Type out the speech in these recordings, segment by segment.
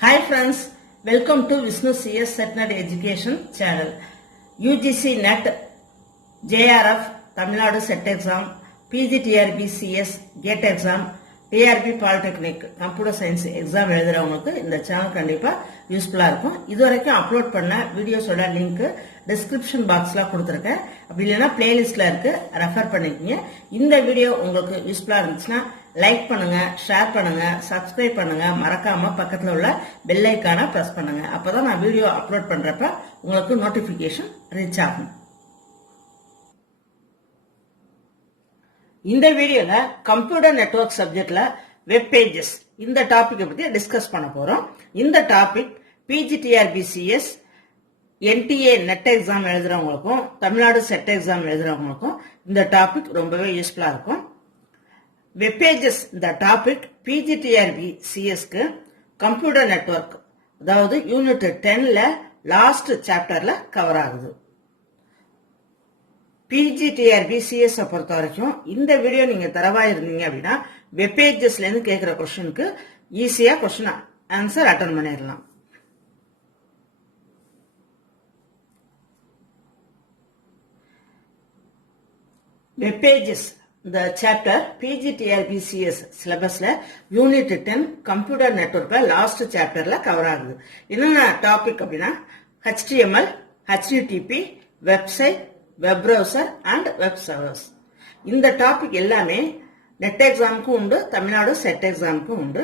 Hi friends, welcome to Vishnu CS Setnet Education channel. UGC NET, JRF, Tamil Nadu Set Exam, PGTRB CS, GATE Exam, TRB Polytechnic, Computer Science Exam எழுதுறவங்களுக்கு இந்த channel கண்டிப்பா யூஸ்ஃபுல்லா இருக்கும். இதுவரைக்கும் upload பண்ண வீடியோஸோட link description பாக்ஸ்ல கொடுத்துருக்கேன். அப்படி இல்லைன்னா பிளேலிஸ்ட்ல இருக்கு, ரெஃபர் பண்ணிக்கங்க. இந்த வீடியோ உங்களுக்கு யூஸ்ஃபுல்லா இருந்துச்சுன்னா லைக் பண்ணுங்க, ஷேர் பண்ணுங்க, சப்ஸ்கிரைப் பண்ணுங்க, மறக்காம பக்கத்துல உள்ள பெல் ஐகானை பிரஸ் பண்ணுங்க. அப்பதான் நான் வீடியோ அப்லோட் பண்றப்ப உங்களுக்கு நோட்டிபிகேஷன் ரீச் ஆகும். இந்த வீடியோல கம்ப்யூட்டர் நெட்வொர்க் சப்ஜெக்ட்ல வெப் பேஜஸ் இந்த டாபிக் பத்தி டிஸ்கஸ் பண்ண போறோம். இந்த topic PG TRB CS, NTA net exam எழுதுறவங்களுக்கும் தமிழ்நாடு செட் எக்ஸாம் எழுதுறவங்களுக்கும் இந்த டாபிக் ரொம்பவே யூஸ்ஃபுல்லா இருக்கும். வெப் பேஜஸ் இந்த டாபிக் பிஜிடிஆர்பிசிஎஸ்க்கு கம்ப்யூட்டர் நெட்வொர்க், அதாவது யூனிட் 10ல லாஸ்ட் சாப்டர்ல கவர் ஆகுது. பிஜிடிஆர்பிசிஎஸ் பொறுத்த வரைக்கும் இந்த வீடியோ நீங்க தரவா இருந்தீங்க அப்படின்னா வெப் பேஜஸ்ல இருந்து கேட்கிற கொஸ்டினுக்கு ஈஸியா கொஸ்டின் ஆன்சர் அட்டன் பண்ணிடலாம். வெப் பேஜஸ் இந்த சாப்டர் பிஜிடிஆர்பிசிஎஸ் சிலபஸ்ல யூனிட் 10 கம்ப்யூட்டர் நெட்வொர்க்ல லாஸ்ட் சாப்டர்ல கவர் ஆகுது. என்னென்ன டாபிக் அப்படின்னா HTML, HTTP, website, web browser and web servers. இந்த டாபிக் எல்லாமே நெட் எக்ஸாமுக்கும் உண்டு, தமிழ்நாடு செட் எக்ஸாமுக்கும் உண்டு.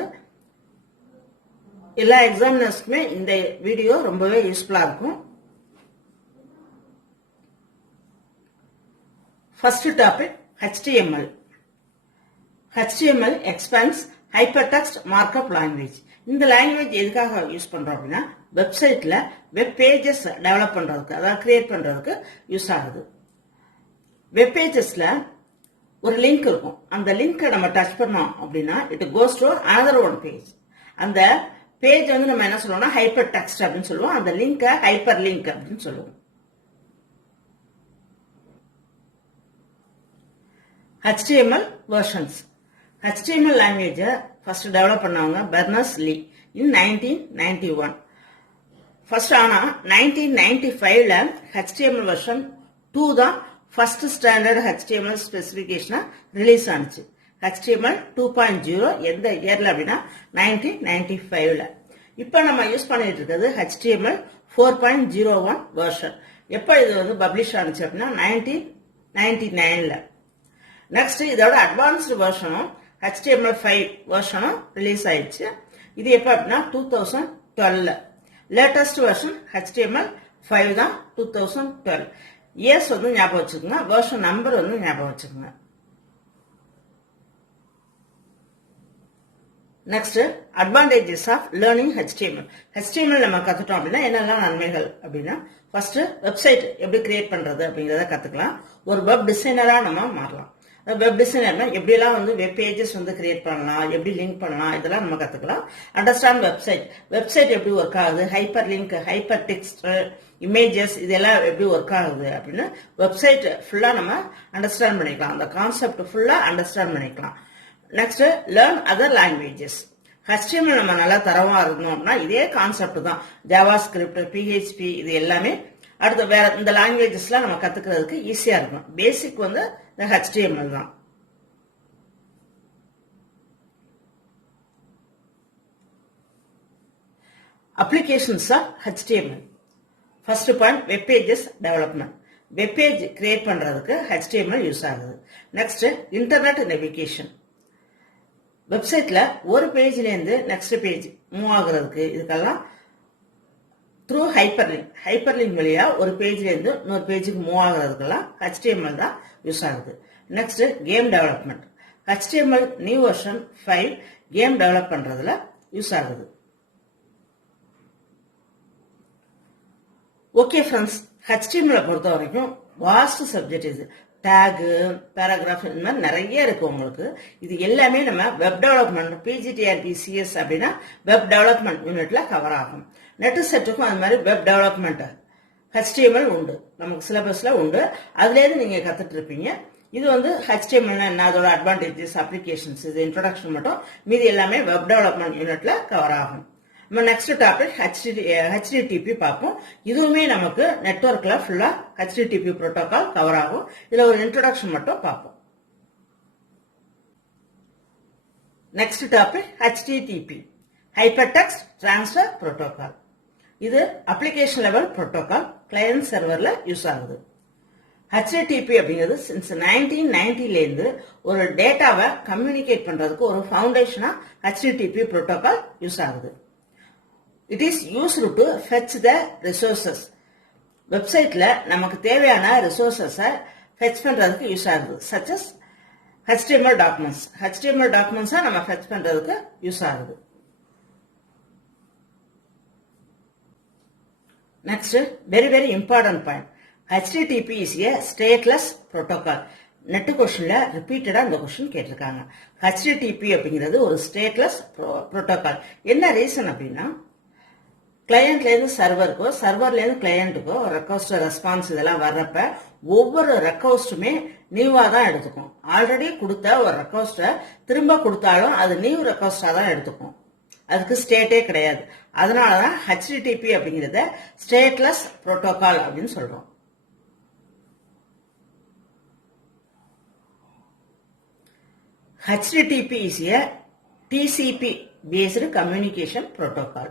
எல்லா எக்ஸாமினர்ஸ்க்குமே இந்த வீடியோ ரொம்பவே யூஸ்ஃபுல்லா இருக்கும். First topic HTML. HTML expands hypertext markup language. இந்த லாங்குவேஜ் எதுக்காக யூஸ் பண்றோம் அப்படின்னா வெப்சைட்ல வெப் பேஜஸ் டெவலப் பண்றதுக்கு, அதாவது கிரியேட் பண்றதுக்கு யூஸ் ஆகுது. வெப் பேஜஸ்ல ஒரு லிங்க் இருக்கும். அந்த லிங்கை நம்ம டச் பண்ணோம் அப்படின்னா it goes to another one page. அந்த பேஜ் வந்து நம்ம என்ன சொல்லுவோம்னா ஹைப்பர் டெக்ஸ்ட் அப்படின்னு சொல்லுவோம். அந்த லிங்கை ஹைப்பர் லிங்க் அப்படின்னு சொல்லுவோம். HTML versions. HTML language first develop பண்ணவங்க Berners-Lee in 1991. First ஆனா 1995ல HTML version 2 தான் first standard HTML specification release ஆனிச்சு. HTML 2.0 எந்த இயர்ல அப்படின்னா 1995ல. இப்போ நம்ம யூஸ் பண்ணிட்டு இருக்கிறது HTML 4.01 version. எப்போ இது வந்து பப்ளிஷ் ஆனிச்சு அப்படின்னா 1999ல. நெக்ஸ்ட் இதோட அட்வான்ஸ்டு வெர்ஷனும் HTML5 வெர்ஷனும் ரிலீஸ் ஆயிடுச்சு. இது எப்ப அப்படின்னா 2012ல. லேட்டஸ்ட் வெர்ஷன் HTML5 தான் 2012. இயர்ஸ் வந்து ஞாபகம் வச்சுக்கோங்க, வெர்ஷன் நம்பர் வந்து ஞாபகம் வச்சுக்கோங்க. Next advantages of learning HTML. HTML நம்ம கத்துட்டோம் அப்படின்னா என்னெல்லாம் நன்மைகள் அப்படின்னா ஃபர்ஸ்ட் வெப்சைட் எப்படி கிரியேட் பண்றது அப்படிங்கறத கத்துக்கலாம். ஒரு வெப் டிசைனரா நம்ம மாறலாம். வெப் டிசைனர்னா எப்படியெல்லாம் வந்து வெப் பேஜஸ் வந்து கிரியேட் பண்ணலாம், எப்படி லிங்க் பண்ணலாம், இதெல்லாம் நம்ம கத்துக்கலாம். அண்டர்ஸ்டாண்ட் வெப்சைட் எப்படி ஒர்க் ஆகுது, hyper link, hyper text, images இதெல்லாம் எப்படி ஒர்க் ஆகுது அப்படின்னு வெப்சைட் ஃபுல்லா நம்ம அண்டர்ஸ்டாண்ட் பண்ணிக்கலாம். அந்த கான்செப்ட் ஃபுல்லா அண்டர்ஸ்டாண்ட் பண்ணிக்கலாம். Next learn other languages. HTML நம்ம நல்லா தரவா இருக்கணும் அப்படின்னா இதே கான்செப்ட் தான். ஜாவா ஸ்கிரிப்ட், PHP இது எல்லாமே அடுத்த வேற இந்த லாங்குவேஜஸ்லாம் நம்ம கத்துக்கிறதுக்கு ஈஸியா இருக்கும். பேசிக் வந்து இந்த HTML தான். Applications of HTML. First point web pages development. Web page create பண்றதுக்கு HTML யூஸ் ஆகுது. Next internet navigation. வெப்சைட்ல ஒரு பேஜ்ல இருந்து நெக்ஸ்ட் பேஜ் மூவ் ஆகுறதுக்கு இதுக்கெல்லாம் த்ரூ ஹைப்பர்லிங்க் வழியா ஒரு பேஜ்ல இருந்து இன்னொரு பேஜுக்கு மூவ் ஆகுறதுக்கெல்லாம் HTML தான் யூஸ் ஆகுது. Next game development. HTML new version 5 game develop பண்றதுல யூஸ் ஆகுது. ஓகே ஃப்ரெண்ட்ஸ், HTML பொறுத்த வரைக்கும் வாஸ்ட் சப்ஜெக்ட். இது டேக், பேராகிராஃப் இந்த மாதிரி நிறைய இருக்கு உங்களுக்கு. இது எல்லாமே நம்ம வெப் டெவலப்மெண்ட் பிஜிடிஆர்பிசிஎஸ் அப்படின்னா வெப் டெவலப்மெண்ட் யூனிட்ல கவர் ஆகும். நெட் செட்டுக்கும் அது மாதிரி வெப் டெவலப்மெண்ட் HTML உண்டு, நமக்கு சிலபஸ்ல உண்டு. அதுல இருந்து நீங்க கத்துட்டு இருப்பீங்க. இது வந்து HTML என்ன, அதோட அட்வான்டேஜஸ், அப்ளிகேஷன்ஸ், இது இன்ட்ரோடக்ஷன் மட்டும். மீதி எல்லாமே வெப் டெவலப்மெண்ட் யூனிட்ல கவர் ஆகும். நம்ம நெக்ஸ்ட் டாபிக் HTTP பார்ப்போம். இதுவுமே நமக்கு நெட்வொர்க்ல ஃபுல்லா HTTP புரோட்டோகால் கவர் ஆகும். இதுல ஒரு இன்ட்ரோடக்ஷன் மட்டும் பார்ப்போம். Next topic HTTP, hypertext transfer protocol. இது அப்ளிகேஷன் லெவல் புரோட்டோகால், கிளையன்ட் சர்வர்ல யூஸ் ஆகுது. HTTP அப்படிங்கிறது சின்ஸ் 1990ல இருந்து ஒரு டேட்டாவை கம்யூனிகேட் பண்றதுக்கு ஒரு ஃபவுண்டேஷனா HTTP புரோட்டோகால் யூஸ் ஆகுது. It is used to fetch the resources. வெப்சைட்ல நமக்கு தேவையான ரிசோர்சஸ fetch பண்றதுக்கு யூஸ் ஆகுது. such as HTML documents. HTML documents நம்ம fetch பண்றதுக்கு யூஸ் ஆகுது. Next, very important point. HTTP is a stateless protocol. Net கொஸ்டின்ல ரிப்பீட்டடா இந்த கொஸ்டின் கேட்டிருக்காங்க. HTTP அப்படிங்கிறது ஒரு ஸ்டேட்லெஸ் புரோட்டோகால். என்ன ரீசன் அப்படின்னா, கிளையண்ட்ல இருந்து சர்வருக்கோ, சர்வர்ல இருந்து கிளையண்ட்டுக்கோ ரெக்வஸ்ட் ரெஸ்பான்ஸ் இதெல்லாம் வர்றப்ப ஒவ்வொரு ரெக்வஸ்ட்டுமே நியூவா தான் எடுத்துக்கும். ஆல்ரெடி கொடுத்த ஒரு ரெக்வஸ்ட திரும்ப கொடுத்தாலும் அது நியூ ரெக்வஸ்டா தான் எடுத்துக்கும். அதுக்கு ஸ்டேட்டே கிடையாது. அதனாலதான் HTTP அப்படிங்கறத ஸ்டேட்லெஸ் புரோட்டோகால் அப்படின்னு சொல்றோம். HTTP is a TCP based communication protocol.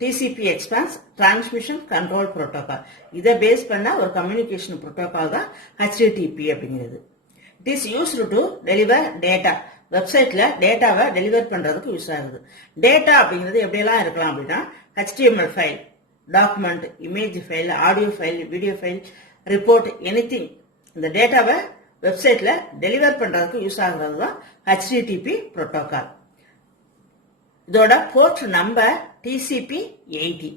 TCP expands Transmission Control Protocol. இதை பேஸ் பண்ண ஒரு கம்யூனிகேஷன் புரோட்டோகால் தான் HTTP அப்படிங்கிறது. It is used to deliver data. வெப்சைட்ல டேட்டாவை டெலிவர் பண்றதுக்கு யூஸ் ஆகுது. டேட்டா அப்படிங்கிறது எப்படியெல்லாம் இருக்கலாம் அப்படின்னா, HTML file, document, image file, audio file, video file, report, anything. இந்த டேட்டாவை வெப்சைட்ல டெலிவர் பண்றதுக்கு யூஸ் ஆகுறது தான் HTTP புரோட்டோகால். இதோட போர்ட் நம்பர் TCP/80.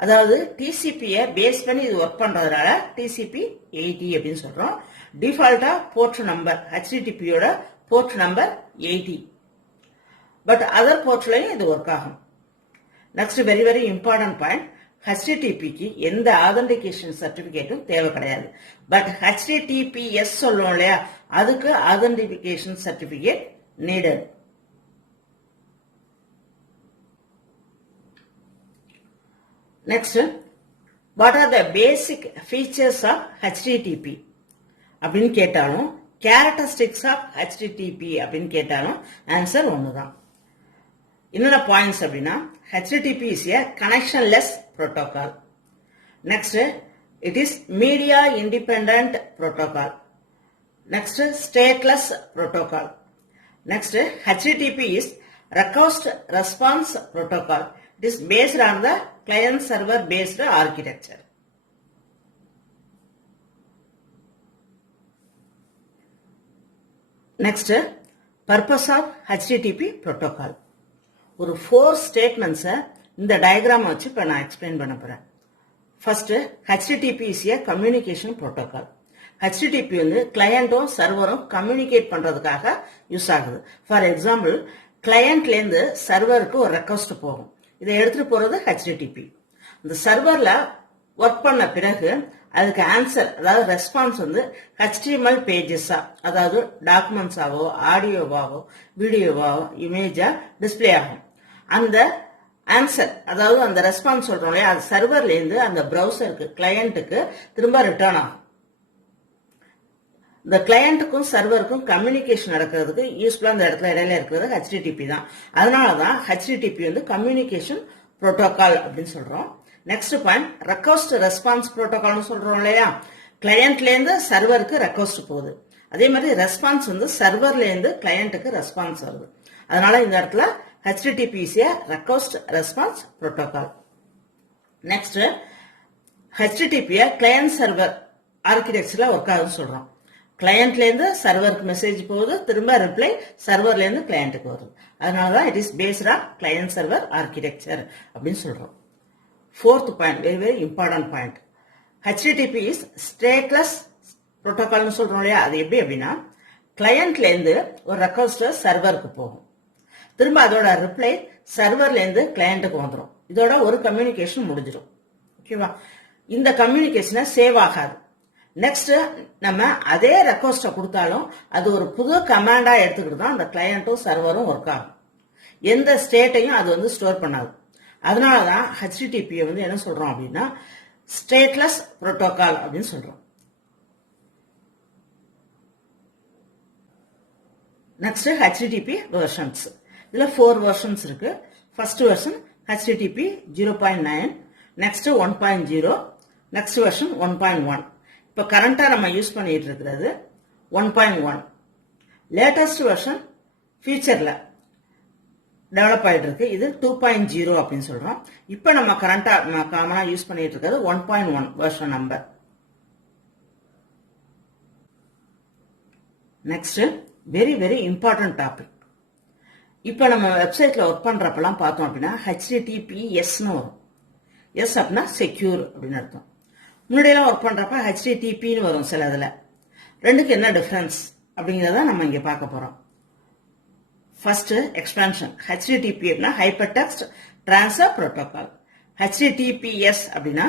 அதாவது TCP-ய பேஸ் பண்ணி இது ஒர்க் பண்றதுனால TCP/80 அப்படின்னு சொல்றோம். டிஃபால்ட்டா போர்ட் நம்பர் HTTP-யோட போர்ட் நம்பர் 80. பட் அதர் போர்ட்லயும் இது ஒர்க் ஆகும். நெக்ஸ்ட் வெரி இம்பார்ட்டன்ட் பாயிண்ட், HTTP-க்கு எந்த ஆதென்டிகேஷன் சர்டிபிகேட்டும் தேவை கிடையாது. பட் HTTPS சொல்லுவோம் இல்லையா, அதுக்கு authentication certificate needed. Next, what are the basic features of HTTP அப்படின்னு கேட்டாலும், கேரக்டரிஸ்டிக்ஸ் ஆஃப் HTTP அப்படின்னு கேட்டாலும் ஆன்சர் ஒண்ணுதான். என்னென்ன பாயிண்ட்ஸ் அப்படின்னா, HTTP is a connectionless protocol. Next, it is media independent protocol. Next, stateless protocol. Next, HTTP is request response protocol. It is based on the client server based architecture. Next, purpose of HTTP protocol. ஒரு 4 ஸ்டேட்மெண்ட்ஸ இந்த diagram வச்சு இப்ப நான் explain பண்ண போறேன். First, HTTP is a communication protocol. HTTP வந்து கிளையண்டும் சர்வரும் communicate பண்றதுக்காக use ஆகுது. ஃபார் எக்ஸாம்பிள், கிளையண்ட்ல இருந்து சர்வருக்கு ஒரு ரெக்வஸ்ட் போகும். இதை எடுத்துட்டு போறது HTTP. இந்த சர்வர்ல ஒர்க் பண்ண பிறகு அதுக்கு ஆன்சர், அதாவது ரெஸ்பான்ஸ் வந்து HTML பேஜஸா, அதாவது டாக்குமெண்ட்ஸாவோ, ஆடியோவாவோ, வீடியோவாவோ, இமேஜா டிஸ்பிளே ஆகும். அந்த ஆன்சர், அதாவது அந்த ரெஸ்பான்ஸ் சொல்றோம் இல்லையா, அது சர்வர்ல இருந்து அந்த பிரவுசருக்கு, கிளையண்ட்டுக்கு திரும்ப ரிட்டர்ன் ஆகும். இந்த கிளையண்ட்டுக்கும் சர்வருக்கும் கம்யூனிகேஷன் நடக்கிறதுக்கு யூஸ்ஃபுல்லா அந்த இடத்துல இடையில இருக்கிறது HTTP தான். அதனாலதான் HTTP வந்து கம்யூனிகேஷன் புரோட்டோகால் அப்படின்னு சொல்றோம். நெக்ஸ்ட் பாயிண்ட், ரெக்வஸ்ட் ரெஸ்பான்ஸ் புரோட்டோகால்னு சொல்றோம் இல்லையா, கிளையண்ட்ல இருந்து சர்வருக்கு ரெக்வஸ்ட் போகுது. அதே மாதிரி ரெஸ்பான்ஸ் வந்து சர்வர்ல இருந்து கிளையண்ட்டுக்கு ரெஸ்பான்ஸ் வருது. அதனால இந்த இடத்துல HTTP is a request response protocol. Next, HTTP client server ஆர்கிடெக்சர்ல ஒர்க் ஆகுதுன்னு சொல்றோம். கிளையண்ட்ல இருந்து சர்வருக்கு மெசேஜ் போகுது, திரும்ப ரிப்ளை சர்வர்ல இருந்து கிளையண்ட்டுக்கு வருது. அதனாலதான் it is based on client server architecture அப்படின்னு சொல்றோம். Fourth point, very important point, HTTP is stateless protocol சொல்றோம் இல்லையா, அது எப்படி அப்படின்னா, கிளையண்ட்ல இருந்து ஒரு ரெக்வஸ்ட் சர்வருக்கு போகும், திரும்ப அதோட ரிப்ளை சர்வர்ல இருந்து கிளையண்ட்டுக்கு வந்துடும். இதோட ஒரு கம்யூனிகேஷன் முடிஞ்சிடும். ஓகேவா? இந்த கம்யூனிகேஷனை சேவ் ஆகாது. நெக்ஸ்ட், நம்ம அதே ரெக்வஸ்ட கொடுத்தாலும் அது ஒரு புது கமாண்டா எடுத்துக்கிட்டு தான் அந்த கிளையண்ட்டும் சர்வரும் ஒர்க் ஆகும். எந்த ஸ்டேட்டையும் அது வந்து ஸ்டோர் பண்ணாது. அதனால தான் HTTP வந்து என்ன சொல்றோம் அப்படின்னா ஸ்டேட்லெஸ் புரோட்டோகால் அப்படின்னு சொல்றோம். Next HTTP versions. இதுல 4 வெர்ஷன்ஸ் இருக்கு. First version HTTP 0.9, next 1.0, next version 1.1. இப்போ கரண்டா நம்ம யூஸ் பண்ணிட்டு இருக்கிறது 1.1. லேட்டஸ்ட் வெர்ஷன் ஃபியூச்சர்ல டெவலப் ஆயிட்டு இருக்கு. இது 2.0 அப்படின்னு சொல்றோம். இப்போ நம்ம கரண்டா காமனா யூஸ் பண்ணிட்டு இருக்கிறது 1.1 version number. Next very very important topic. இப்போ நம்ம வெப்சைட்ல ஒர்க் பண்றப்பெல்லாம் பார்த்தோம் அப்படின்னா HTTPSன்னு வரும். எஸ் அப்படின்னா செக்யூர் அப்படின்னு அர்த்தம். முன்னாடியெல்லாம் ஒர்க் பண்றப்ப HTTPன்னு வரும் சில இதுல. ரெண்டுக்கு என்ன டிஃபரன்ஸ் அப்படிங்கிறத நம்ம இங்க பார்க்க போறோம். First expansion. HTTP அப்படின்னா hypertext transfer protocol. HTTPS அப்படின்னா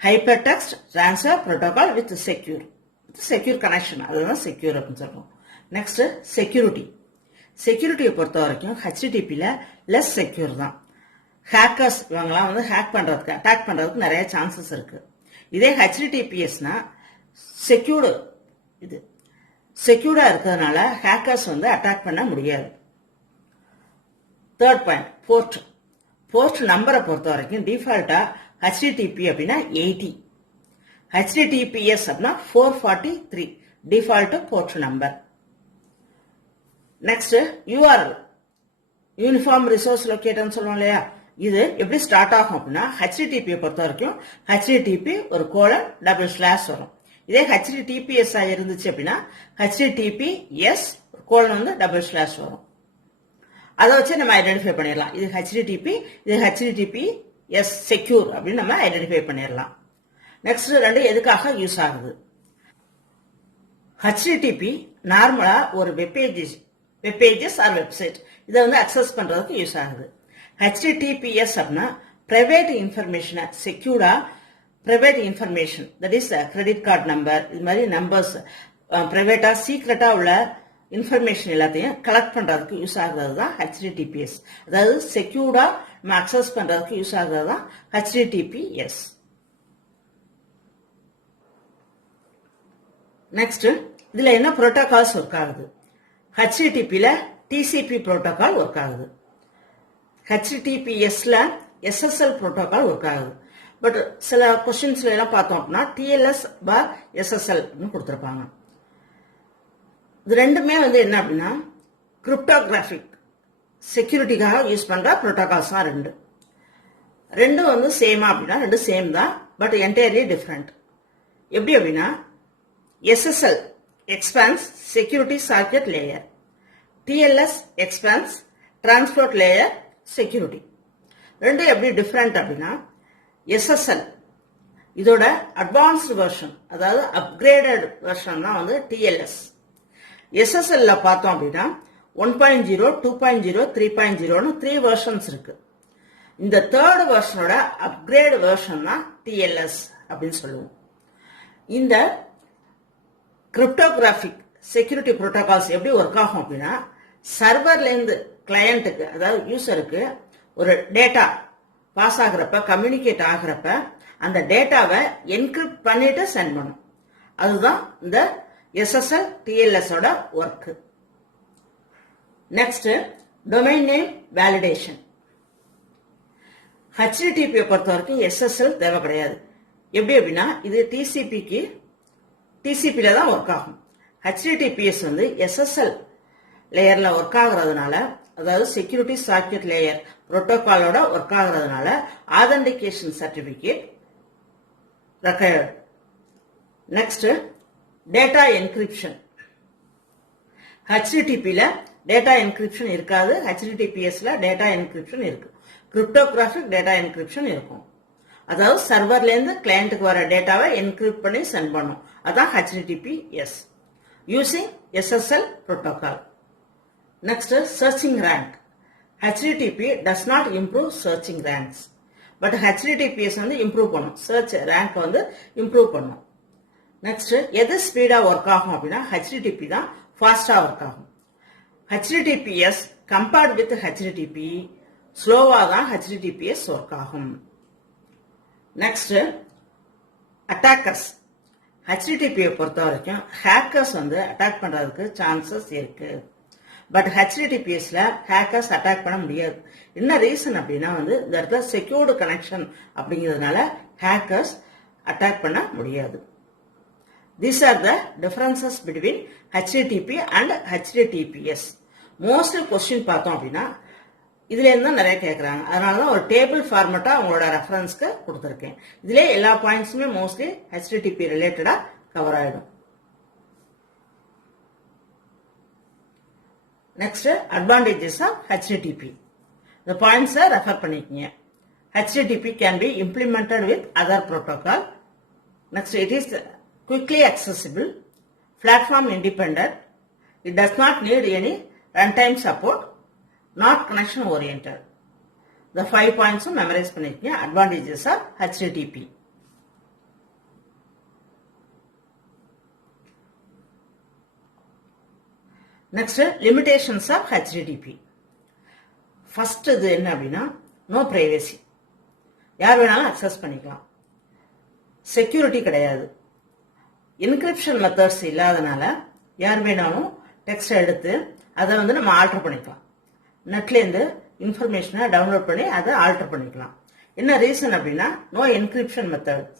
hypertext transfer protocol with secure connection. அதுதான் செக்யூர் அப்படின்னு சொல்றோம். Next security. செக்யூரிட்டியை பொறுத்த வரைக்கும் HTTPல லெஸ் செக்யூர் தான். ஹேக்கர்ஸ் இவங்கெல்லாம் வந்து அட்டாக் பண்றதுக்கு நிறைய சான்சஸ் இருக்கு. இதே HTTPSனா செக்யூர்டா இருக்கிறதுனால ஹேக்கர்ஸ் வந்து அட்டாக் பண்ண முடியாது. தேர்ட் பாயிண்ட் போர்ட் நம்பரை பொறுத்த வரைக்கும் டிஃபால்ட்டா HTTP அப்படின்னா 80, HTTPS அப்படின்னா 443 default port number. Next URL uniform resource லொகேட்டர்னு சொல்லுவோம் இல்லையா, இது எப்படி ஸ்டார்ட் ஆகும் அப்படின்னா HTTP பொறுத்த வரைக்கும் HTTP ஒரு கோலன் // வரும். இதே HTTPS இருந்துச்சு அப்படின்னா HTTPS கோலன் வந்து // வரும். அதை வச்சு நம்ம ஐடென்டிஃபை பண்ணிடலாம். இது HTTP, இது HTTPS செக்யூர் அப்படின்னு நம்ம ஐடென்டிஃபை பண்ணிடலாம். நெக்ஸ்ட் ரெண்டு எதுக்காக யூஸ் ஆகுது? HTTP நார்மலா ஒரு வெப்பேஜஸ் ஆர் வெப்சைட் இதை வந்து அக்சஸ் பண்றதுக்கு யூஸ் ஆகுது. HTTPS அப்படின்னா பிரைவேட் இன்ஃபர்மேஷனை செக்யூர்டா private information that is credit card number இது மாதிரி நம்பர்ஸ் பிரைவேட்டா சீக்ரெட்டா உள்ள இன்ஃபர்மேஷன் எல்லாத்தையும் கலெக்ட் பண்றதுக்கு யூஸ் ஆகுறது தான் HTTPS. அதாவது செக்யூர்டா நம்ம அக்சஸ் பண்றதுக்கு யூஸ் ஆகுறது தான் HTTPS. நெக்ஸ்ட் இதுல என்ன புரோட்டோகால்ஸ் ஒர்க் ஆகுது? HTTPல TCP புரோட்டோகால் ஒர்க் ஆகுது. HTTPSல SSL புரோட்டோகால் ஒர்க் ஆகுது. பட் சில கொஸ்டின்ஸ்ல எல்லாம் பார்த்தோம் அப்படின்னா TLS/SSL கொடுத்திருப்பாங்க. இது ரெண்டுமே வந்து என்ன அப்படின்னா கிரிப்டோகிராஃபிக் செக்யூரிட்டிக்காக யூஸ் பண்ற புரோட்டோகால்ஸ் தான் ரெண்டும் வந்து சேமா அப்படின்னா ரெண்டு சேம் தான், பட் என்டையர்லி டிஃப்ரெண்ட். எப்படி அப்படின்னா SSL expands security socket layer, TLS expands transport layer security. ரெண்டும் எப்படி டிஃப்ரெண்ட் அப்படின்னா SSL இதோட அட்வான்ஸ்டு வெர்ஷன், அதாவது அப்கிரேடட் வெர்ஷன் தான் வந்து TLS. SSLல பார்த்தோம் அப்படின்னா 1.0, 2.0, 3.0ன்னு 3 வெர்ஷன்ஸ் இருக்கு. இந்த தேர்ட் வெர்ஷனோட அப்கிரேட் வெர்ஷன் தான் TLS அப்படின்னு சொல்லுவோம். இந்த கிரிப்டோகிராஃபிக் செக்யூரிட்டி புரோட்டோகால்ஸ் எப்படி ஒர்க் ஆகும் அப்படின்னா சர்வர்ல இருந்து கிளையண்ட்டுக்கு அதாவது யூசருக்கு ஒரு டேட்டா பாஸ் ஆகுறப்ப கம்யூனிகேட் ஆகுறப்ப அந்த டேட்டாவை என்கிரிப்ட் பண்ணிட்டு சென்ட் பண்ணும். அதுதான் இந்த SSL TLS ஓட work. Next domain name validation. HTTP பொறுத்த வரைக்கும் SSL தேவை கிடையாது. எப்படி அப்படின்னா இது TCPல தான் ஒர்க் ஆகும். HTTPS வந்து SSL லேயர்ல ஒர்க் ஆகுறதுனால, அதாவது செக்யூரிட்டி சாக்கெட் லேயர் புரோட்டோகாலோட ஒர்க் ஆகுறதுனால authentication certificate required. Next data encryption. HTTPல டேட்டா என்கிரிப்ஷன் இருக்காது, HTTPSல டேட்டா என்கிரிப்ஷன் இருக்கு. கிரிப்டோகிராஃபிக் டேட்டா என்கிரிப்ஷன் இருக்கும். அதாவது சர்வர்ல இருந்து கிளையண்ட்டுக்கு வர டேட்டாவை என்கிரிப்ட் பண்ணி சென்ட் பண்ணும். அதான் HTTPS using SSL protocol. Next searching rank. HTTP does not improve searching ranks, but HTTPS வந்து இம்ப்ரூவ் பண்ணும், சர்ச் ரேங்க் வந்து இம்ப்ரூவ் பண்ணும். நெக்ஸ்ட் எது ஸ்பீடா ஒர்க் ஆகும் அப்படின்னா HTTP தான் ஃபாஸ்டா ஒர்க் ஆகும். HTTPS கம்பேர்ட் வித் HTTP ஸ்லோவாக தான் ஹெச்டிடிபிஎஸ் ஒர்க் ஆகும். Next attackers. ஹெச்டிடிபியை பொறுத்த வரைக்கும் ஹேக்கர்ஸ் வந்து அட்டாக் பண்றதுக்கு சான்சஸ் இருக்கு. பட் ஹெச்டிடிபிஎஸ்ல ஹேக்கர்ஸ் அட்டாக் பண்ண முடியாது. என்ன ரீசன் அப்படின்னா வந்து இந்த இடத்துல செக்யூர்டு கனெக்ஷன் அப்படிங்கிறதுனால ஹேக்கர்ஸ் அட்டாக் பண்ண முடியாது. These are the differences between HTTP and HTTPS. Mostly question பார்த்தோம் அப்படின்னா இதுல இருந்து நிறைய கேட்கறாங்க. அதனாலதான் ஒரு டேபிள் ஃபார்மேட்டா உங்களோட ரெஃபரன்ஸ்க்கு கொடுத்துருக்கேன். இதுல எல்லா பாயிண்ட்ஸுமே மோஸ்ட்லி HTTP ரிலேட்டடா கவர் ஆயிடும். Next advantages of HTTP. இந்த பாயிண்ட்ஸை ரெஃபர் பண்ணிக்கங்க. HTTP can be implemented with other protocol. Next, it is quickly accessible, platform independent. It does not need any runtime support, not connection oriented. The 5 points memorize பண்ணிக்கங்க. Advantages of HTTP. Next, limitations of HTTP. First இது என்ன அப்படின்னா no privacy. யார் வேணாலும் access பண்ணிக்கலாம். Security கிடையாது. Encryption methods இல்லாதனால யார் வேணாலும் டெக்ஸ்ட் எடுத்து அதை வந்து நம்ம ஆல்டர் பண்ணிக்கலாம். நெட்லேருந்து இன்ஃபர்மேஷனை டவுன்லோட் பண்ணி அதை ஆல்டர் பண்ணிக்கலாம். என்ன ரீசன் அப்படின்னா நோ என்கிரிப்ஷன் மெத்தட்.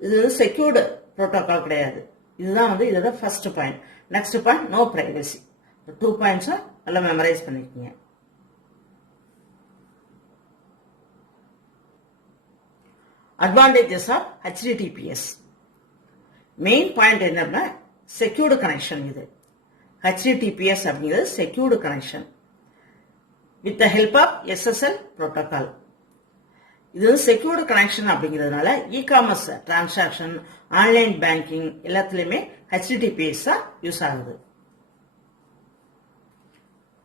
இது வந்து செக்யூர்டு ப்ரோட்டோகால் கிடையாது. இதுதான் வந்து இதோட first point. Next point no privacy. 2 பாயிண்ட்ஸும் நல்லா மெமரைஸ் பண்ணிக்கோங்க. Advantages of HTTPS. Main point என்னன்னா செக்யூர்டு கனெக்ஷன். இது HTTPS அப்படிங்கிறது secured connection with the help of SSL protocol. இது வந்து செக்யூர்டு கனெக்ஷன் அப்படிங்கிறதுனால இ-காமர்ஸ் டிரான்சாக்ஷன், ஆன்லைன் பேங்கிங் எல்லாத்துலயுமே HTTPS யூஸ் ஆகுது.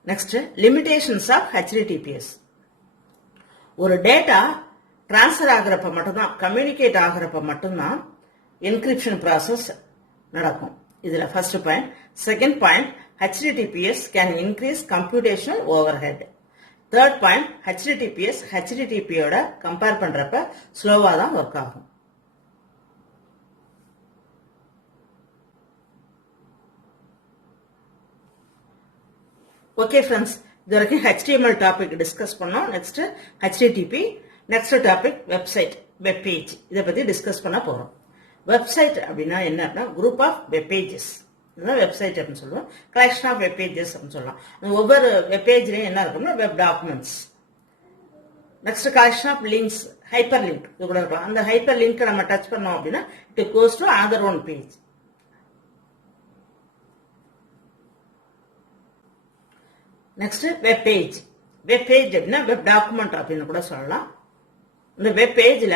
Next limitations of HTTPS. ஒரு டேட்டா டிரான்ஸ்ஃபர் ஆகிறப்ப மட்டும்தான், கம்யூனிகேட் ஆகிறப்ப மட்டும்தான் என்கிரிப்ஷன் ப்ராசஸ் நடக்கும். இதுல first point. Second point HTTPS can increase computational overhead. Third point HTTPS HTTPயோட கம்பேர் பண்றப்ப ஸ்லோவா தான் ஒர்க் ஆகும். ஓகே ஃப்ரெண்ட்ஸ், இது வரைக்கும் HTML டாபிக் டிஸ்கஸ் பண்ணோம். Next HTTP. Next topic website, web page. இதை பத்தி டிஸ்கஸ் பண்ண போறோம். வெப்சைட் அப்படின்னா என்ன? Group of web pages. இதுதான் வெப்சைட் அப்படின்னு சொல்லுவோம். கலெக்ஷன் ஆஃப் வெப் பேஜஸ் அப்படின்னு சொல்லலாம். ஒவ்வொரு வெப் பேஜ்லயும் என்ன இருக்கும்னா web documents. Next collection of links, hyperlink இது கூட இருக்கலாம். அந்த ஹைப்பர் லிங்க் நம்ம டச் பண்ணோம் அப்படின்னா it goes to other one page. Next web page. Web page அப்படின்னா வெப் டாக்குமெண்ட் அப்படின்னு கூட சொல்லலாம். இந்த வெப் பேஜ்ல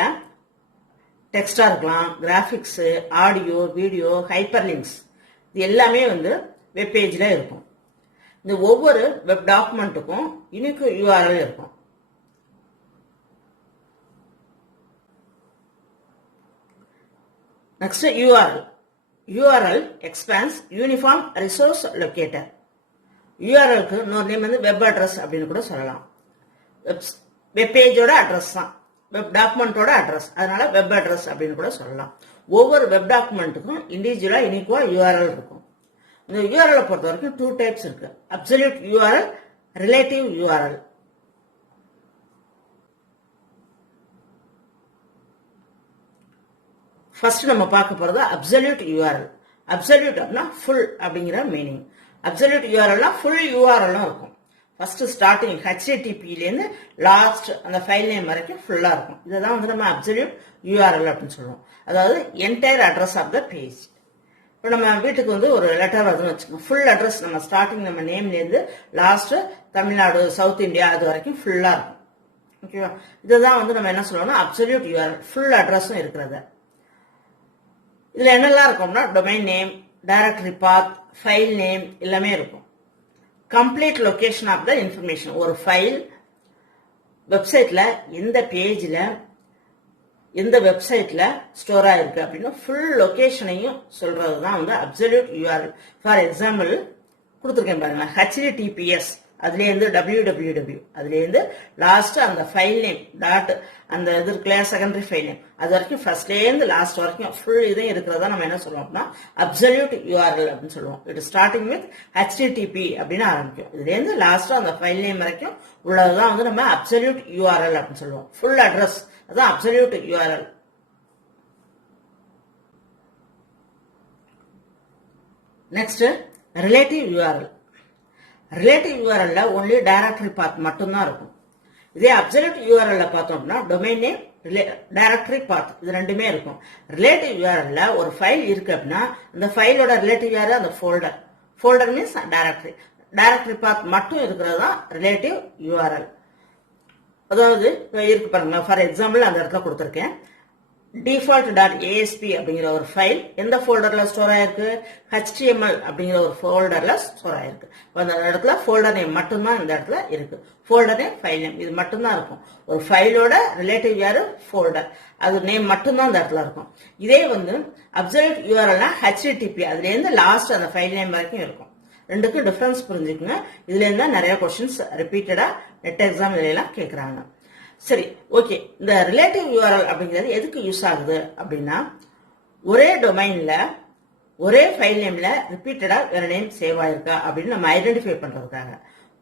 டெக்ஸ்டா இருக்கலாம், graphics, audio, video, hyperlinks இது எல்லாமே வந்து வெப் பேஜ்ல இருக்கும். இந்த ஒவ்வொரு வெப் டாக்குமெண்ட்டுக்கும் யூனிக் URL இருக்கும். Next URL expands uniform resource locator. URLக்கு இன்னொரு நேம் வந்து வெப் அட்ரஸ் அப்படின்னு கூட சொல்லலாம். வெப் பேஜோட அட்ரஸ் தான் வெப் டாக்குமெண்டோட அட்ரஸ். அதனால வெப் அட்ரஸ் அப்படின்னு கூட சொல்லலாம். ஒவ்வொரு வெப் டாக்குமெண்ட்டுக்கும் இண்டிவிஜுவலா யூனிக்குவா URL இருக்கும். இந்த URL பொறுத்த வரைக்கும் 2 டைப்ஸ் இருக்கு. Absolute URL, relative URL. First நம்ம பார்க்க போறது அப்சல்யூட் URL. அப்சல்யூட் அப்படின்னா ஃபுல் அப்படிங்கிற மீனிங். அப்சல்யூட் URLனா ஃபுல் URLும் இருக்கும். ஃபர்ஸ்ட் ஸ்டார்டிங் HTTPலேருந்து லாஸ்ட் அந்த ஃபைல் நேம் வரைக்கும் ஃபுல்லா இருக்கும். இதுதான் வந்து நம்ம அப்சல்யூட் URL அப்படின்னு சொல்லுவோம். அதாவது entire address of the page. இப்போ நம்ம வீட்டுக்கு வந்து ஒரு லெட்டர் வருதுன்னு வச்சுக்கோங்க. ஃபுல் அட்ரஸ் நம்ம ஸ்டார்டிங் நம்ம நேம்லேருந்து லாஸ்ட் தமிழ்நாடு, சவுத் இந்தியா அது வரைக்கும் ஃபுல்லா இருக்கும். ஓகேவா? இதுதான் வந்து நம்ம என்ன சொல்லுவோம்னா அப்சல்யூட் URL, ஃபுல் அட்ரஸும் இருக்கிறது. இதுல என்னெல்லாம் இருக்கும்னா domain name, directory path, file name எல்லாமே இருக்கும். Complete location of the information. ஒரு ஃபைல் வெப்சைட்ல எந்த பேஜ்ல எந்த வெப்சைட்ல ஸ்டோர் ஆயிருக்கு அப்படின்னு ஃபுல் லொகேஷனையும் சொல்றதுதான் வந்து அப்சல்யூட் URL. ஃபார் எக்ஸாம்பிள் கொடுத்துருக்கேன் பாருங்க, HTTPS அதுலேருந்து www, அதுலேருந்து லாஸ்ட் அந்த ஃபைல் நேம் டாட் அந்த இது இருக்குல்லையா செகண்டரி ஃபைல் நேம், அது வரைக்கும் ஃபர்ஸ்ட்லேருந்து லாஸ்ட் வரைக்கும் ஃபுல் இதையும் இருக்கிறதா நம்ம என்ன சொல்லுவோம் அப்படின்னா அப்சல்யூட் யூஆர்எல் அப்படின்னு சொல்லுவோம். இட் ஸ்டார்டிங் வித் HTTP அப்படின்னு ஆரம்பிக்கும். இதுலேருந்து லாஸ்ட் அந்த ஃபைல் நேம் வரைக்கும் உள்ளதுதான் வந்து நம்ம அப்சல்யூட் யூஆர்எல் அப்படின்னு சொல்லுவோம். ஃபுல் அட்ரஸ் அதான் absolute URL. Next relative URL. Relative யூஆர்எல்ல ஒன்லி டைரக்டரி பாத் மட்டும்தான் இருக்கும். இதே அப்சல்யூட் யூஆர்எல்ல பார்த்தோம் அப்படின்னா டொமைன் நேம், டைரக்டரி பாத் இது ரெண்டுமே இருக்கும். ரிலேட்டிவ் யூஆர்எல்ல ஒரு ஃபைல் இருக்கு அப்படின்னா அந்த ஃபைலோட ரிலேட்டிவ் யூஆர்எல் அந்த folder. Folder means directory. Directory path மட்டும் இருக்கிறது தான் ரிலேட்டிவ் யூஆர்எல். அதாவது இருக்கு பாருங்க, ஃபார் எக்ஸாம்பிள் அந்த இடத்துல கொடுத்துருக்கேன். default.asp அப்படிங்கிற ஒரு ஃபைல் எந்த ஃபோல்டர்ல ஸ்டோர் ஆயிருக்கு? HTML அப்படிங்கிற ஒரு ஃபோல்டர்ல ஸ்டோர் ஆயிருக்கு. அந்த இடத்துல ஃபோல்டர் நேம் மட்டும்தான் இந்த இடத்துல இருக்கு. ஃபோல்டர் நேம், ஃபைல் நேம் இது மட்டும்தான் இருக்கும். ஒரு ஃபைலோட ரிலேட்டிவ் யாரு? ஃபோல்டர். அது நேம் மட்டும்தான் இந்த இடத்துல இருக்கும். இதே வந்து அப்சல்யூட் யூஆர்எல்னா HTTP, அதுல இருந்து லாஸ்ட் அந்த ஃபைல் நேம் வரைக்கும் இருக்கும். ரெண்டுக்கும் டிஃபரன்ஸ் புரிஞ்சுக்குங்க. இதுல இருந்தா நிறைய கொஸ்டின்ஸ் ரிப்பீட்டடா நெட் எக்ஸாம் எல்லாம் கேட்கறாங்க. சரி, ஓகே. இந்த ரிலேட்டிவ் யூஆர்எல் அப்படிங்கிறது எதுக்கு யூஸ் ஆகுது அப்படின்னா ஒரே டொமைன்ல ஒரே ஃபைல் நேம்ல ரிப்பீட்டடா வேற நேம் சேவ் ஆயிருக்கா அப்படின்னு நம்ம ஐடென்டிஃபை பண்றதுக்காக.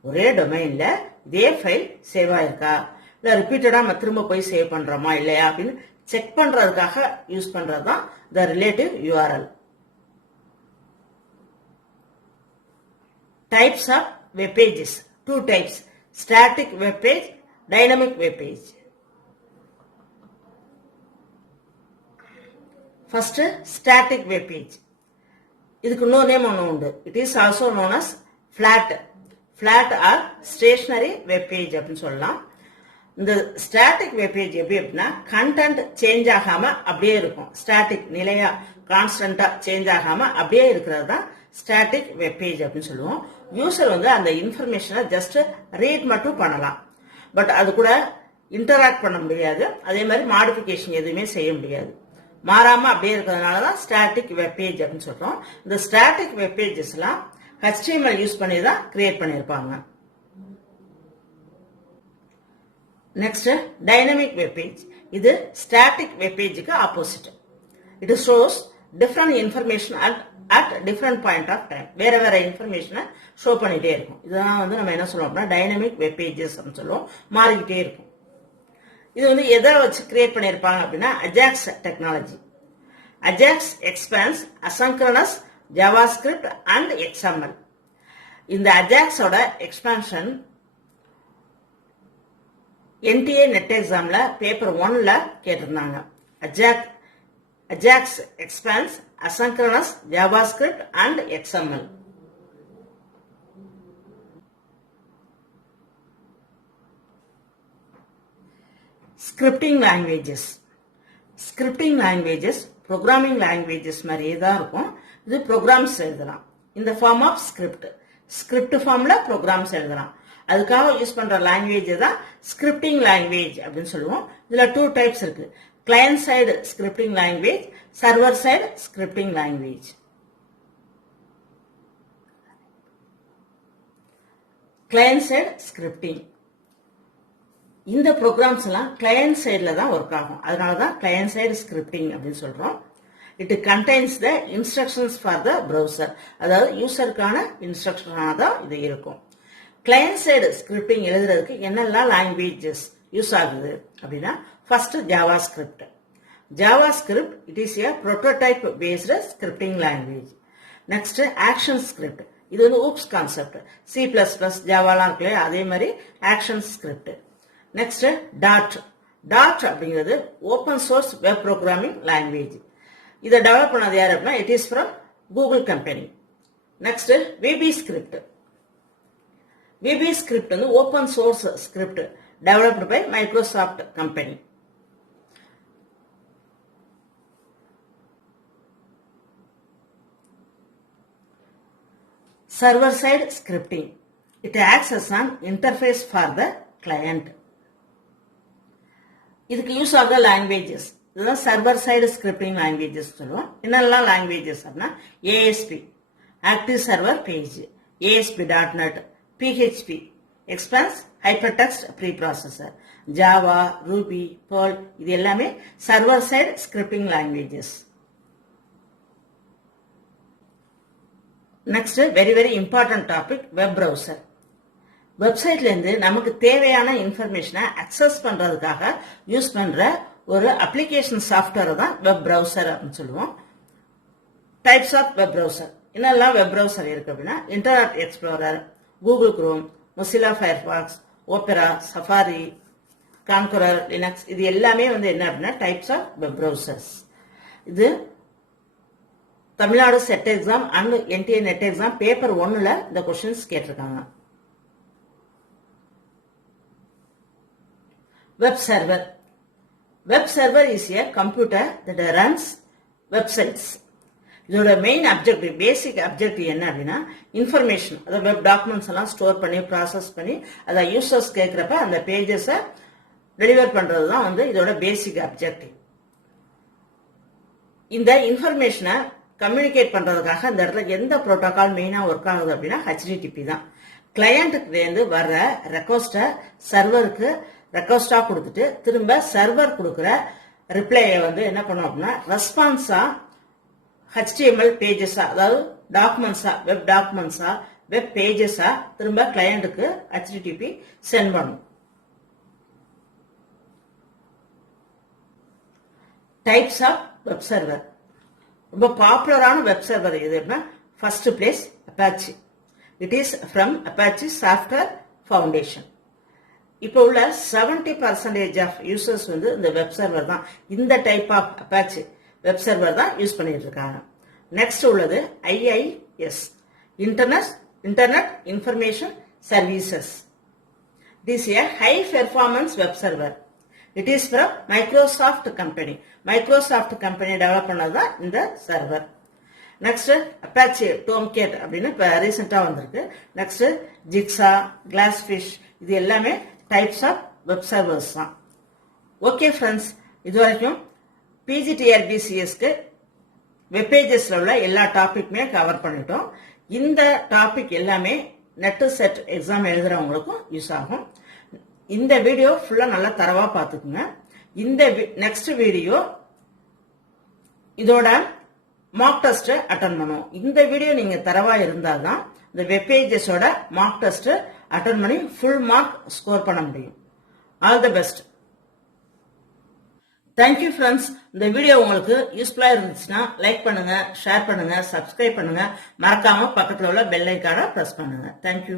ஒரே டொமைன்ல இதே ஃபைல் சேவ் ஆயிருக்கா இல்ல ரிப்பீட்டடா நம்ம திரும்ப போய் சேவ் பண்றோமா இல்லையா அப்படின்னு செக் பண்றதுக்காக யூஸ் பண்றதுதான் இந்த relative URL. Types of web pages, 2 types, static web page, dynamic web page. First, static web page. இதுக்கு இன்னொரு நேம் ஒன்று உண்டு. It is also known as flat or stationary web page அப்படின்னு சொல்லலாம். இந்த static web page எப்படி அப்படின்னா content change ஆகாம அப்படியே இருக்கும். ஸ்டாட்டிக் நிலையா கான்ஸ்டன்டா சேஞ்ச் ஆகாம அப்படியே இருக்கிறது தான் ஸ்டாட்டிக் வெப் பேஜ் அப்படின்னு சொல்லுவோம். யூசர் வந்து அந்த இன்ஃபர்மேஷனை ஜஸ்ட் ரீட் மட்டும் பண்ணலாம். பட் அது கூட இன்டராக்ட் பண்ண முடியாது. அதே மாதிரி மாடிஃபிகேஷன் எதுவுமே செய்ய முடியாது. மாறாம அப்படியே இருக்கிறதுனால தான் ஸ்டாட்டிக் வெப் பேஜ் அப்படின்னு சொல்றோம். இந்த ஸ்டாட்டிக் வெப் பேஜஸ்லாம் HTML யூஸ் பண்ணி தான் கிரியேட் பண்ணியிருப்பாங்க. Next dynamic web page. இது ஸ்டாட்டிக் வெப் பேஜுக்கு opposite. It shows different information at different point of time. வேற வேற இன்ஃபர்மேஷனை ஷோ பண்ணிட்டே இருக்கும். இதுதான் வந்து நம்ம என்ன சொல்லுவோம் அப்படின்னா டைனமிக் வெப் பேஜஸ் அப்படின்னு சொல்லுவோம். மாறிக்கிட்டே இருக்கும். இது வந்து எதை வச்சு கிரியேட் பண்ணியிருப்பாங்க அப்படின்னா AJAX technology. AJAX expands asynchronous JavaScript and XML. இந்த அஜாக்ஸோட எக்ஸ்பான்ஷன் NTA நெட் எக்ஸாம்ல பேப்பர் 1ல கேட்டிருந்தாங்க. AJAX expands asynchronous JavaScript and XML. Scripting languages. Scripting languages programming languages மாதிரியே தான் இருக்கும். இது ப்ரோக்ராம்ஸ் எழுதலாம். இந்த ஃபார்ம் ஆஃப் ஸ்கிரிப்ட் ஃபார்ம்ல ப்ரோக்ராம்ஸ் எழுதலாம். அதுக்காக யூஸ் பண்ற லாங்குவேஜ் தான் ஸ்கிரிப்டிங் லாங்குவேஜ் அப்படின்னு சொல்லுவோம். இதுல 2 types இருக்கு. Client side scripting language, server side scripting language. Client side scripting. இந்த programs எல்லாம் client sideல தான் work ஆகும். அதனால தான் client side scripting அப்படின்னு சொல்றோம். It contains the instructions for the browser. அதாவது யூசருக்கான இன்ஸ்ட்ரக்ஷனாக தான் இது இருக்கும். Client side scripting எழுதுறதுக்கு என்னெல்லாம் languages யூஸ் ஆகுது அப்படின்னா first JavaScript. JavaScript, it is a prototype based scripting language. Next ActionScript. இது வந்து oops concept. C++, ஜாவாலாம் இருக்குல்ல அதே மாதிரி ActionScript. Next Dart அப்படிங்கிறது open source web programming language. இதை டெவலப் பண்ணது யார் அப்படின்னா it is from Google company. Next VBScript. VBScript வந்து open source script developed by Microsoft company. Server side scripting. It acts as an interface for the client. இதுக்கு use ஆகிற languages இதுதான் server side scripting languages சொல்லுவோம். என்னெல்லாம் languages அப்படின்னா ASP active server page, ASP.NET, PHP, Expanse Hypertext Preprocessor, Java, Ruby, Perl, இது எல்லாமே server side scripting languages. Next, very important topic, web browser. வெப்சைட்ல இருந்து நமக்கு தேவையான இன்ஃபர்மேஷனை அக்சஸ் பண்றதுக்காக யூஸ் பண்ற ஒரு அப்ளிகேஷன் சாஃப்ட்வேர் தான் வெப் பிரவுசர் அப்படின்னு சொல்லுவோம். Types of web browser. என்னெல்லாம் வெப் பிரவுசர் இருக்கு அப்படின்னா Internet Explorer, Google Chrome, Mozilla Firefox, Opera, Safari, Konqueror, Linux, இது எல்லாமே வந்து என்ன அப்படின்னா டைப்ஸ் ஆஃப் வெப் பிரவுசர்ஸ். இது Tamil Nadu SET exam and NTA net exam paper 1ல இந்த கொஸ்டின்ஸ் கேட்டிருக்காங்க. Web server. Web server is a computer that runs websites. இதோட மெயின் அப்ஜெக்டிவ், பேசிக் அப்ஜெக்டிவ் என்ன அப்படின்னா இன்ஃபர்மேஷன், அதாவது வெப் டாக்குமெண்ட்ஸ் எல்லாம் ஸ்டோர் பண்ணி ப்ராசஸ் பண்ணி அதை யூசர்ஸ் கேட்கிறப்ப அந்த பேஜஸை டெலிவர் பண்றது தான் வந்து இதோட பேசிக் அப்ஜெக்டிவ். இந்த இன்ஃபர்மேஷனை கம்யூனிகேட் பண்றதுக்காக இந்த இடத்துல எந்த புரோட்டோகால் மெயினா ஒர்க் ஆகுது அப்படின்னா HTTP தான். கிளையண்ட்டுக்கு இருந்து வர்ற ரெக்வஸ்ட சர்வருக்கு ரெக்வஸ்டா கொடுத்துட்டு திரும்ப சர்வர் கொடுக்குற ரிப்ளையை வந்து என்ன பண்ணும் அப்படின்னா ரெஸ்பான்ஸா HTML பேஜஸா, அதாவது டாக்குமெண்ட்ஸா, வெப் டாக்குமெண்ட்ஸா, வெப் பேஜஸா திரும்ப கிளையண்ட்டுக்கு HTTP சென்ட் பண்ணும். Types of web server. ரொம்ப பாப்புலரான வெப் சர்வர் எது அப்படின்னா first place Apache. It is from Apache software foundation. இப்போ உள்ள 70% ஆஃப் யூசர்ஸ் வந்து இந்த வெப் சர்வர் தான், இந்த type of Apache web server தான் யூஸ் பண்ணிட்டு இருக்காங்க. நெக்ஸ்ட் உள்ளது IIS, Internet Information Services. This a high performance web server. It is from Microsoft company. Microsoft company develop பண்ணதுதான் இந்த சர்வர். நெக்ஸ்ட் அப்பாச்சி டோம்கேட் அப்படின்னு இப்ப ரீசெண்டா வந்திருக்கு. நெக்ஸ்ட் ஜிக்ஸா, கிளாஸ்ஃபிஷ், இது எல்லாமே டைப்ஸ் ஆஃப் வெப் சர்வர்ஸ் தான். ஓகே ஃப்ரெண்ட்ஸ், இது வரைக்கும் PGTRBCSக்கு வெப் பேஜஸ்ல உள்ள எல்லா டாபிக்குமே கவர் பண்ணிட்டோம். இந்த டாபிக் எல்லாமே நெட் செட் எக்ஸாம் எழுதுறவங்களுக்கும் யூஸ் ஆகும். இந்த வீடியோ ஃபுல்லா நல்லா தரவா பார்த்துக்குங்க. இந்த நெக்ஸ்ட் வீடியோ இதோட மார்க் டெஸ்ட் அட்டன் பண்ணுவோம். இந்த வீடியோ நீங்க தரவா இருந்தால்தான் இந்த வெப் பேஜஸோட மார்க் டெஸ்ட் அட்டன் பண்ணி ஃபுல் மார்க் ஸ்கோர் பண்ண முடியும். All the best. Thank you friends. இந்த வீடியோ உங்களுக்கு யூஸ்ஃபுல்லா இருந்துச்சுன்னா லைக் பண்ணுங்க, ஷேர் பண்ணுங்க, சப்ஸ்கிரைப் பண்ணுங்க, மறக்காம பக்கத்துல உள்ள பெல் ஐக்கானை பிரஸ் பண்ணுங்க. தேங்க்யூ.